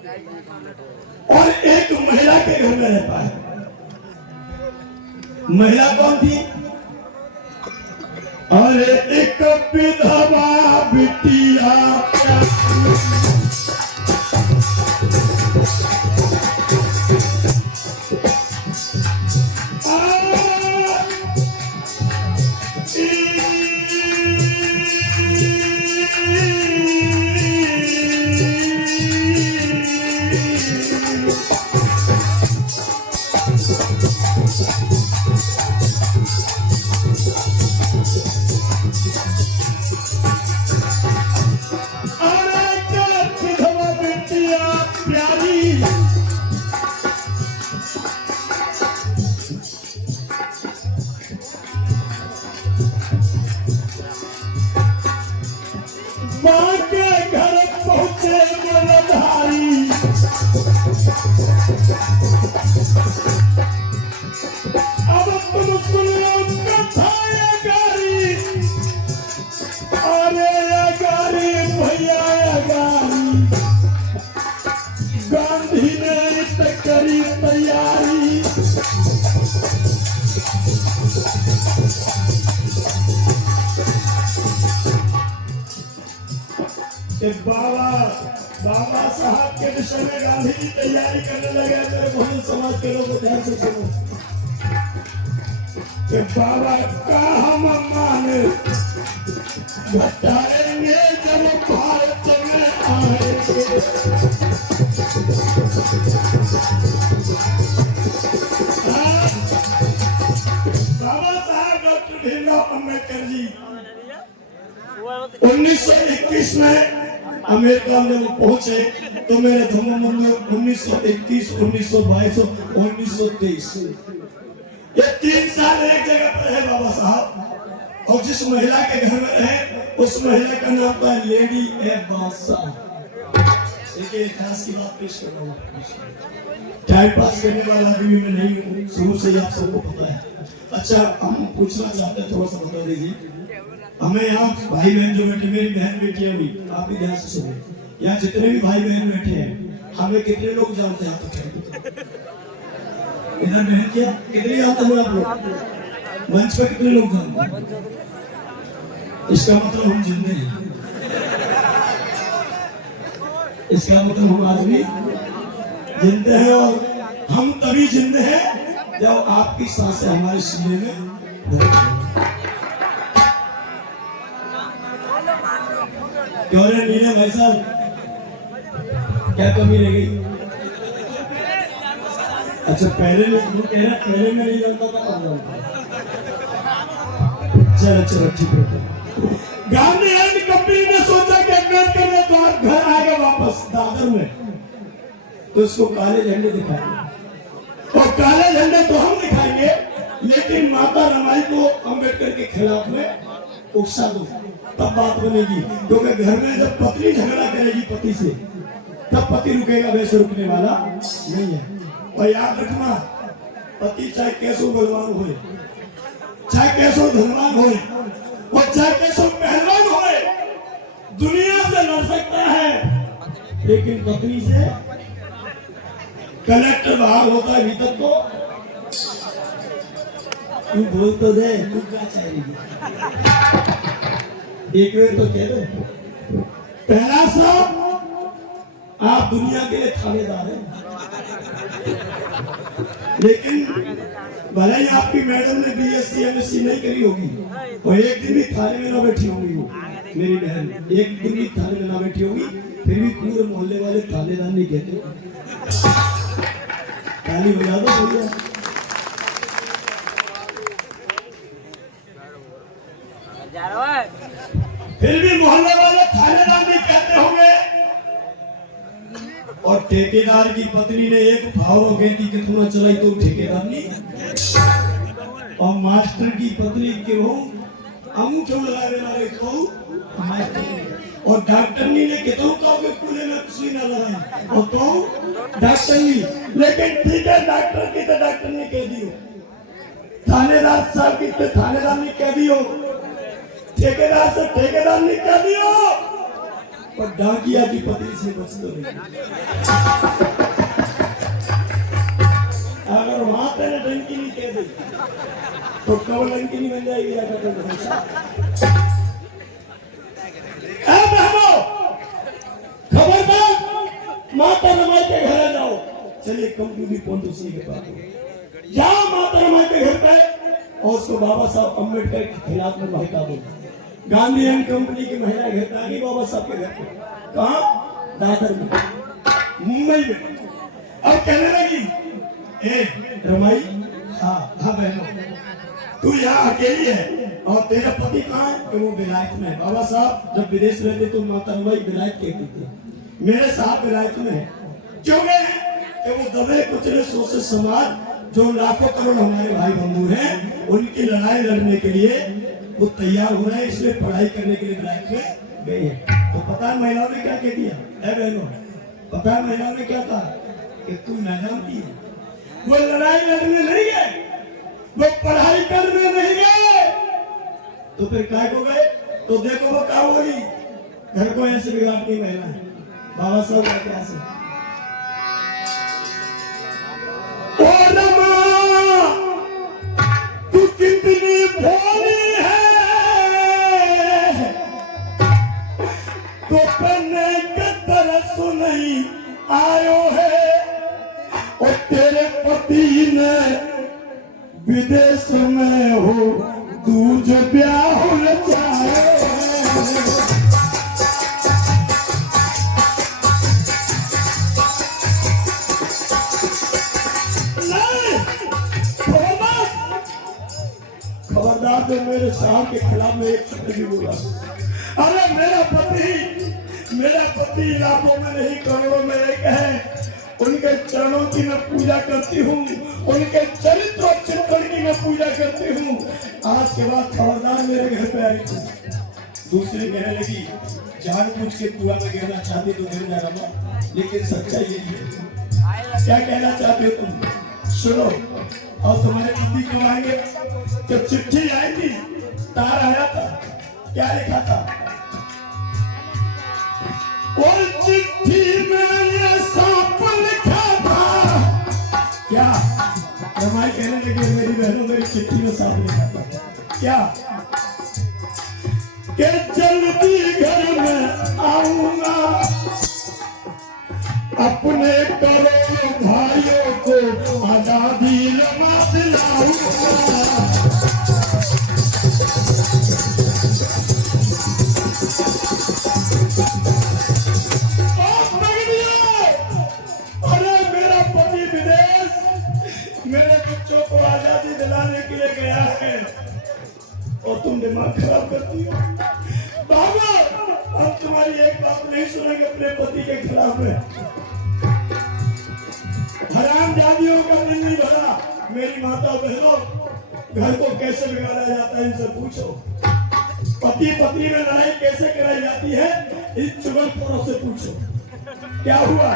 और एक महिला के घर में रहता है। महिला कौन थी? और एक विधवा बिटिया मां के घर पहुंचे मुलधारी। अब तुम सुनो कथा ये गारी, अरे ये गारी भैया ये गारी। गांधी ने करी तैयारी। बाबा साहब के विषय में गांधी जी तैयारी करने लगे। मेरे बहुजन समाज के लोगों ध्यान से सुनो। बाबा का हम माने घटाएंगे जब भारत में आएंगे। बाबा साहब डॉक्टर भीमराव अम्बेडकर जी 1921 में अमेरिका में पहुंचे तो मेरे धर्म में 1921, 1922 और 1923 ये 3 साल एक जगह पर रहे बाबा साहब। और जिस महिला के घर में रहे उस महिला का नाम था लेडी एबासा। देखिए खास की बात पेश कर रहा हूँ। टाइम पास करने वाला आदमी में नहीं हूँ, शुरू से ही आप सबको पता है। अच्छा हम पूछना चाहते हैं, थोड़ा सा बता दीजिए हमें। यहाँ भाई बहन जो बैठे, मेरी बहन बेटी हुई, आप भी ध्यान से सुनिए। यहाँ जितने भी भाई बहन बैठे हैं हमें कितने लोग जानते हैं? आप इधर बहन क्या कितने जानते हैं आप लोग? मंच पर कितने लोग जानते हैं? इसका मतलब हम जिंदे हैं। इसका मतलब हम आदमी जिंदे हैं। और हम तभी जिंदे हैं जब आपकी सांसें हमारे सीने में क्यों रे नीले भाई साहब, क्या कमी रह गई? अच्छा पहले में नहीं जानता था। चलो चलो ठीक है। गांधी एंड कंपनी ने सोचा कि अम्बेडकर ने तो घर आएगा वापस दादर में, तो उसको काले झंडे दिखाएंगे। और काले झंडे तो हम दिखाएंगे, लेकिन माता रमाई को अम्बेडकर के खिलाफ में उकसा दो, तब बात बनेगी। क्योंकि घर में जब पत्नी झगड़ा करेगी पति से, तब पति रुकेगा, वैसे रुकने वाला नहीं है। और याद रखना, पति चाहे कैसो बलवान हो, चाहे कैसो धनवान हो, और चाहे कैसो पहलवान हो, दुनिया से लड़ सकता है, लेकिन पत्नी से कलेक्टर बाहर होता है, भीतर तो तू बोल तो दे, तू क्या चाहिए? एक वे तो कह दो। पहला सब आप दुनिया के लिए थानेदार हैं, लेकिन भले ही आपकी मैडम ने BSc MSc नहीं करी होगी और एक दिन भी थाने में ना बैठी होगी, वो मेरी बहन एक दिन भी थाने में ना बैठी होगी, फिर भी पूरे मोहल्ले वाले थानेदार नहीं कहते। ताली बजा दो भैया। फिर भी मोहल्ले वाले थानेदार नहीं कहते होंगे। और ठेकेदार की पत्नी ने एक फावरो खेती कितना चलाई तो ठेकेदार नहीं। और मास्टर की पत्नी क्यों अंगूठो लगाने वाले को मास्टर। और डॉक्टरनी ने कितों का कूले में सुई ना लगाई और तो डॉक्टरनी। लेकिन ठीक है, डॉक्टर की तो डॉक्टर ने कह दियो, थानेदार साहब की तो थानेदार ने कह दियो, ठेकेदार से ठेकेदार ने कह दियो। पर डाकिया की पति से बच तो नहीं। अगर वहां तेरे डंकी नहीं कह दी तो कब डंकी नहीं बन जाएगी। खबरदार माता रमाई के घर जाओ। चलिए कंप्यूटर पहुंच उसी के पास जाओ माता रमाई के घर पे और उसको बाबा साहब अम्बेडकर के खिलाफ में बहका दो। गांधी एंड कंपनी की महिला घर पे आ गई बाबा साहब के घर पे। कहा? दादर में, मुंबई में। अब कहने लगी ए रमाई, हाँ बहनों, तू यहाँ अकेली है और तेरा पति कहाँ है? कि वो विलायत में है। बाबा साहब जब विदेश रहते तो माता रमाई विलायत कहती थी। मेरे साहब विलायत में है। क्यों गए हैं? कि वो दबे कुचले शोषित समाज जो लाखों करोड़ हमारे भाई बंधु हैं उनकी लड़ाई लड़ने के लिए वो तैयार हो रहे हैं, इसलिए पढ़ाई करने के लिए विलायत में गए हैं। तो पता है महिलाओं ने क्या कह दिया? है बहनों, पता है महिलाओं ने क्या कहा? कि तू ना जानती है, वो लड़ाई लड़ने नहीं गए, वो पढ़ाई करने नहीं गए। तो फिर काय को गए? तो देखो वो क्या हो रही, घर को ऐसे बिगाड़ती महिला है। बाबा साहब कहते हैं तू कितनी भोली है, तो पन्ने के तरस नहीं आयो है और तेरे पति ने विदेश में हो दूज ब्याह चाहे। खबरदार तो मेरे साहब के खिलाफ में एक शब्द भी बोला। अरे मेरा पति इलाकों में नहीं करोड़ों में एक है। उनके चरणों की मैं पूजा करती हूँ, उनके चरित्र और चित्रण की मैं पूजा करती हूँ। आज के बाद खबरदार मेरे घर पे आई थी। दूसरी कहने लगी जानबूझ के कुआं में गिरना चाहती तो गिर जा रहा, लेकिन सच्चाई यही है। क्या कहना चाहते हो तुम? सुनो, और तुम्हारे पति कब आएंगे? तो चिट्ठी आई थी, तार आया था, क्या लिखा था? और चिट्ठी में ये सांप लिखा था। क्या? रमाई कहने लगी मेरी बहनों, मेरी चिट्ठी में सांप लिखा था। क्या? कि जल्दी घर में आऊंगा, अपने करोड़ों भाइयों को आजादी लगा दिलाऊंगा। अरे मेरा पति विदेश मेरे बच्चों को आजादी दिलाने के लिए गया है और तुम दिमाग खराब करती हो। बाबा हम तुम्हारी एक बात नहीं सुनेंगे अपने पति के खिलाफ में। हराम जादियों का दिन नहीं भरा। मेरी माता बहनों, घर को कैसे बिगाड़ा जाता है इनसे पूछो। पति पत्नी में लड़ाई कैसे कराई जाती है इन चुगलखोरों से पूछो। क्या हुआ?